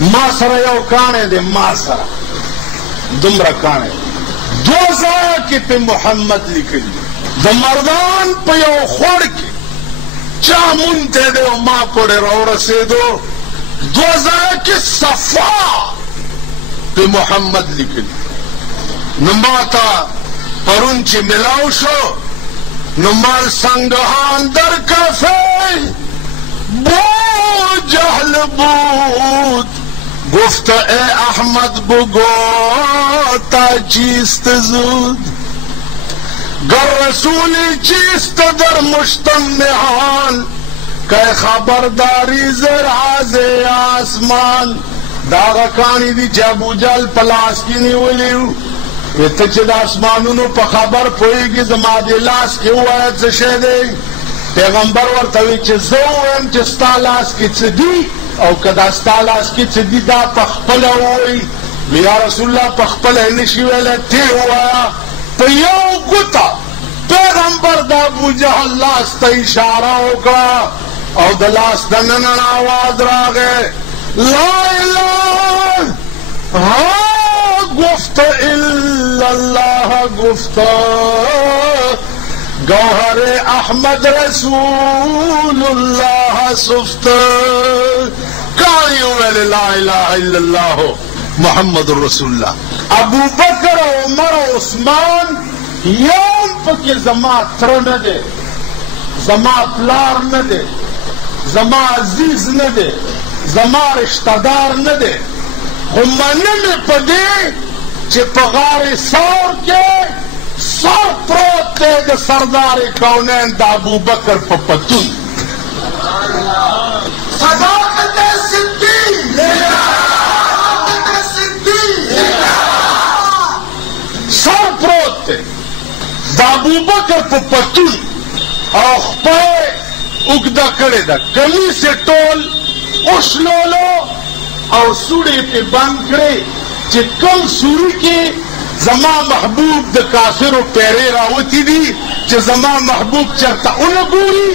ما سره یو کاڼی دی ما سره دومره کاڼی دو ځایه کې په محمد لیکلي د مردان په یو خوړ کې چا مونته دی او ما پورې راورسېدو دو ځایه کې صفا په محمد لیکلي نو ماته پرون چې ملاو شو نو مال سنگهان در کفه بو جهل بود گفت ای احمد بگو تا چیست زود گر رسولی چیست در مجتمعان که خبرداری زراز آسمان داغا کانی دی چه ابو جهل پلاس کی نیولیو ته چې د اسمانونو په خبر پوهېږي زما د لاس کې ووایه څه شی دی پیغمبر ورته وایي چې زه ووایم چې ستا لاس کې څه دي او که دا ستا لاس کې څه دي دا په خپله ووایي یا رسول الله په خپله یې نشي ویلی ته ووایه په یو ګوته پیغمبر د ابوجهل لاس ته اشاره وکړه او د لاس دننه آواز راغی لا اله گفت الا الله گفت گوهر احمد رسول الله سفت کاری ویل لا اله الا الله محمد رسول الله ابو بکر عمر عثمان یوم پکې زما تر نه دی زما پلار نه دی زما عزیز نه دی زما رشتہ دار نه دی خو منل په دې چې په غار ثور کې سر پروت دی د سردار کونین د ابوبکر په پتون صداقت صدیق سر پروت دی د ابوبکر په پتون او خپل اوږده کړې ده کمیس یې ټول اوشلولو او سوړې پې بند کړې چې کوم سوري کې زما محبوب د کافرو پیرې راوتي دي چې زما محبوب چېرته ونه ګوري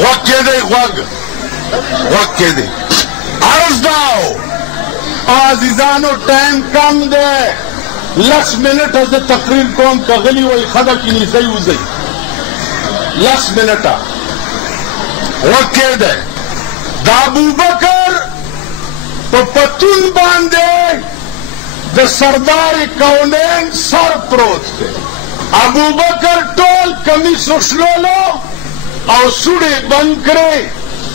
غوږ کېدی غوږ کېدی عرض داو عزیزانو ټایم کم دی 10 منټه زه تقریر کوم که غلي وایي ښه ده کنیسۍ وځئ 10 منټه غوږ کېدی د ابوبکر په پتون باندې د سردار کونین سر پروت دی ابوبکر ټول کمیس وشلولو او سوړې بند کړې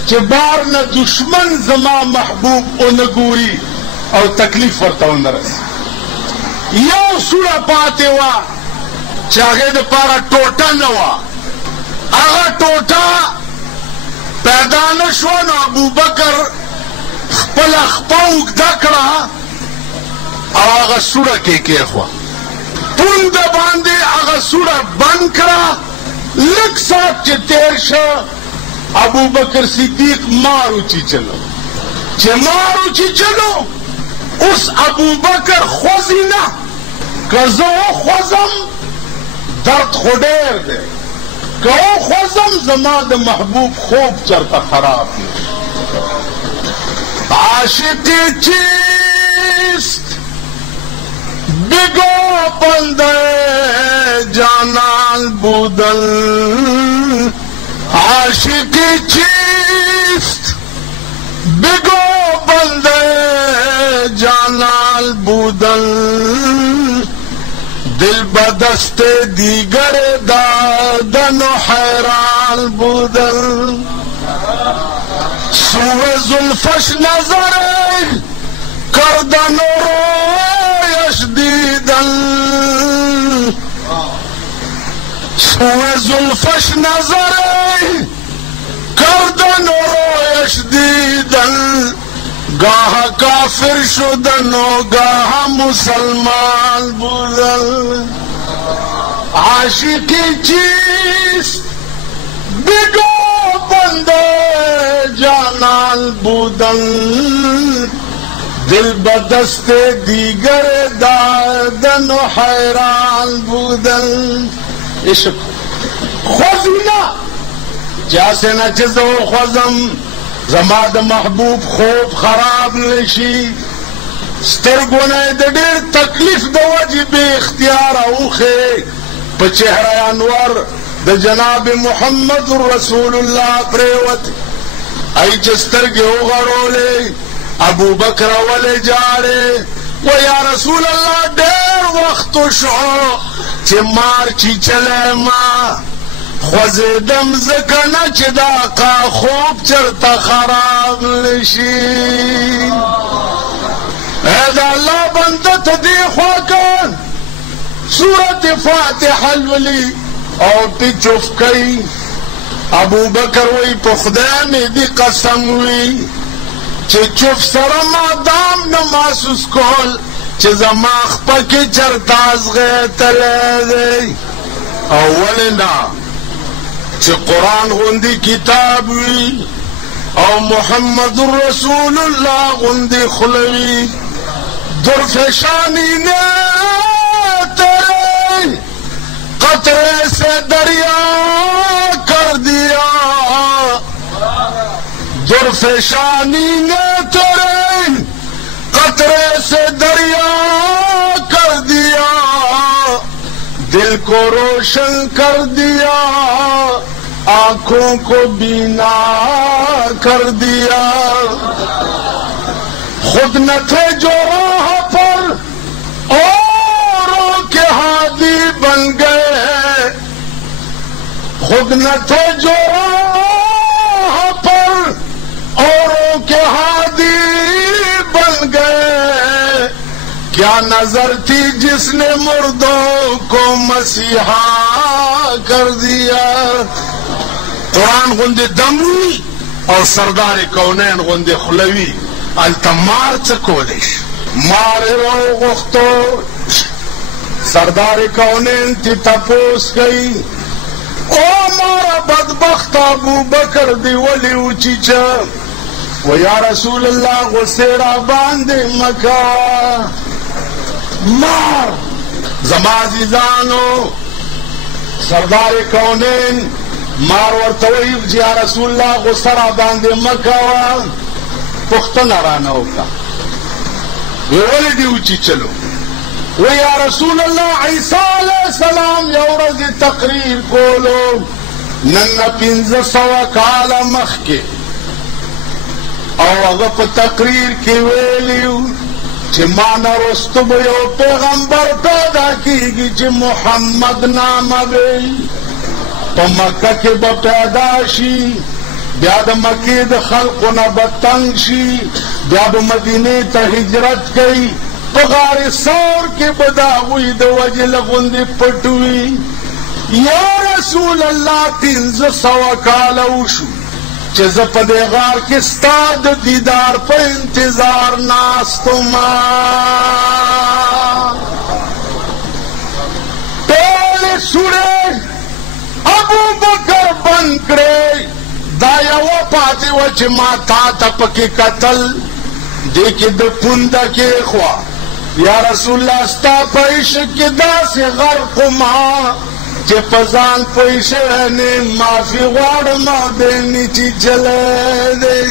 چې بار نه دشمن زما محبوب ونه ګوري او تکلیف ورته ونه رسي یو سوړه پاتې وه چې هغې دپاره ټوټه نه وه هغه ټوټه پیدا نه شوه نو ابوبکر خپله خپه اوږده کړه او هغه سوړه کې کېښوه پونده باندې هغه سوړه بند کړه لږ ساعت چې تېر شه ابوبکر صدیق مار وچیچلو چې مار وچیچلو اوس ابوبکر خوځي نه که زه وخوځم درد خو ډېر دی که وخوځم زما د محبوب خوب چرته خراب نه عاشقی چیست بگو بنده جانان بودن عاشقی چیست بگو بنده جانان بودن دل بدست دیگر دادن و حیران بودن سوی زلفش نظر کردن و رویش دیدن سوی زلفش نظر کردن و رویش دیدن گاه کافر شدن و گاه مسلمان بودن عاشقی چیست بگو بنده جانان بودن دل بدست دیگر دادن و حیران بودن عشق خوزینا جاسه نا چیزو خوزم زما د محبوب خوب خراب نشي سترګو نه د ډېر تکلیف د وجې بې اختیاره اوښې په چهره انور د جناب محمد رسول الله پرېوتې ای چې سترګې وغړولې ابو بکر ولې جاړې و یا رسول الله ډېر وخت شو چې مار چیچلی ما خوځېدم ځکه نه چې د آقا خوب چرته خراب نشي اے د الله بنده ته دې خوا که سورت فاتحه لولي او تی چوف کوي ابو بکر وی په خدای مې دې قسم وي چې چوف سره ما دام نه محسوس کول چې زما خپه کې چرته ازغېتلی دی او ولې نه چې قرآن غوندې کتاب وي او محمد رسول الله غوندې خوله وي درفشانی نے تیرے قطرے سے دریا کر دیا درفشانی نے تیرے قطرے سے دریا کر دیا دل کو روشن کر دیا آنکھوں کو بینا کر دیا خود نہ تھے جو راہ پر اوروں کے ہادی بن گئے خود نہ تھے جو راہ پر اوروں کے ہادی بن گئے کیا نظر تھی جس نے مردوں کو مسیحا کر دیا قرآن غندے دموی اور سردار کونین غندے خلوی التمار چکولش مار رو غختو سردار کونین تی تپوس گئی او مارا بدبخت ابو بکر دی ولی اوچیچا و یا رسول اللہ غسیرہ باندے مکا مار زمازیزانو سردار کونین مار ورتویف یا رسول اللہ غسیرہ باندے مکا پختن رانا ہوگا ویولی دی اوچی چلو ویا رسول اللہ عیسیٰ علیہ السلام یورز تقریر کولو نن 1500 کال مخ کے او اغپ تقریر کی ویلیو چی مانا رستب یو پیغمبر پیدا کیگی چی محمد نام بی پا مکہ کے با پیدا شی بیا د مکې د خلقونه به تنګ شي بیا به مدینې ته هجرت کوي په غار ثور کې به د هغوی د وجې له غوندې پټ وي یا رسول الله 1500 کاله وشو چې زه په دې غار کې ستا د دیدار په انتظار ناست ومه ټولې سورې ابو بکر بند کړې دا یوه پاتې وه چې ما تا ته پکې کتل دې کې د پونده کې خوا یا رسول الله ستا په عشق کې داسې غرق ما چې په ځان پوه شوی نه معافي غواړم بېلني چې چلی دی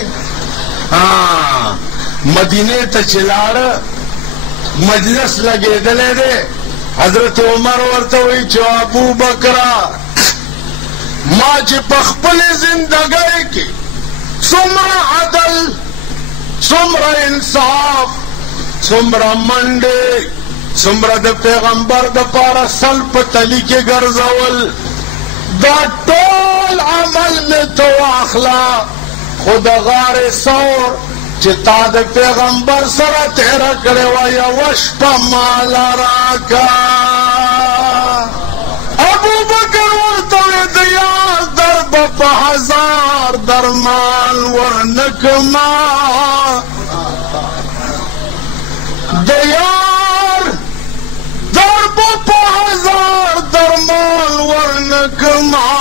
مدینې ته چې لاړه مجلس لګېدلی دی حضرت عمر ورته وایي چې ابو بکره ما چې په خپلې زندګۍ کې څومره عدل څومره انصاف څومره منډې څومره د پیغمبر دپاره سل په تلي کې ګرځول دا ټول عمل مې ته واخله خو د غارې ثور چې تا د پیغمبر سره تېره کړې وه یوه شپه ماله راکه ابو بکر ورته وې د یار در به په هزار درمان ورنکما د یار در به په هزار درمان ورنکما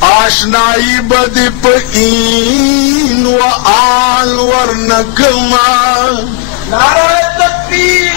آشنایی به دې په این و آل ورنکما نعره تکبیر